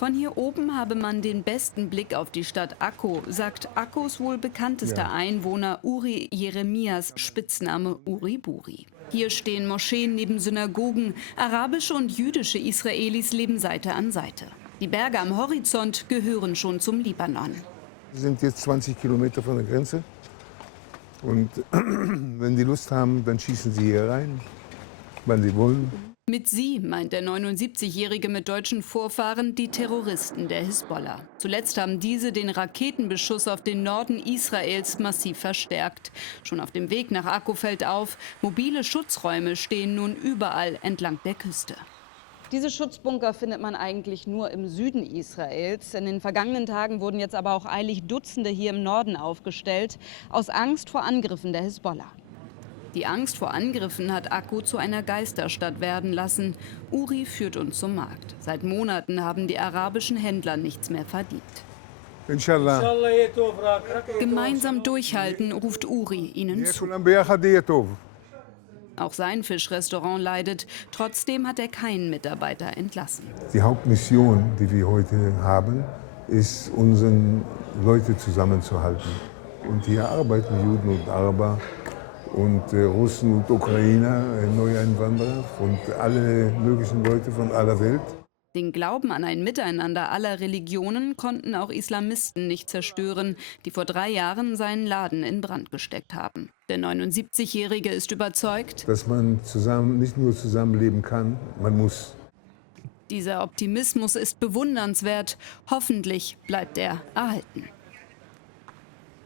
Von hier oben habe man den besten Blick auf die Stadt Akko, sagt Akkos wohl bekanntester Einwohner Uri Jeremias, Spitzname Uri Buri. Hier stehen Moscheen neben Synagogen. Arabische und jüdische Israelis leben Seite an Seite. Die Berge am Horizont gehören schon zum Libanon. Wir sind jetzt 20 Kilometer von der Grenze. Und wenn die Lust haben, dann schießen sie hier rein, wann sie wollen. Mit sie meint der 79-Jährige mit deutschen Vorfahren die Terroristen der Hisbollah. Zuletzt haben diese den Raketenbeschuss auf den Norden Israels massiv verstärkt. Schon auf dem Weg nach Akko fällt auf, mobile Schutzräume stehen nun überall entlang der Küste. Diese Schutzbunker findet man eigentlich nur im Süden Israels. In den vergangenen Tagen wurden jetzt aber auch eilig Dutzende hier im Norden aufgestellt, aus Angst vor Angriffen der Hisbollah. Die Angst vor Angriffen hat Akko zu einer Geisterstadt werden lassen. Uri führt uns zum Markt. Seit Monaten haben die arabischen Händler nichts mehr verdient. Inshallah. Gemeinsam durchhalten, ruft Uri ihnen zu. Auch sein Fischrestaurant leidet. Trotzdem hat er keinen Mitarbeiter entlassen. Die Hauptmission, die wir heute haben, ist, unsere Leute zusammenzuhalten. Und hier arbeiten Juden und Araber und Russen und Ukrainer, Neueinwanderer und alle möglichen Leute von aller Welt. Den Glauben an ein Miteinander aller Religionen konnten auch Islamisten nicht zerstören, die vor 3 Jahren seinen Laden in Brand gesteckt haben. Der 79-Jährige ist überzeugt, dass man zusammen, nicht nur zusammenleben kann, man muss. Dieser Optimismus ist bewundernswert. Hoffentlich bleibt er erhalten.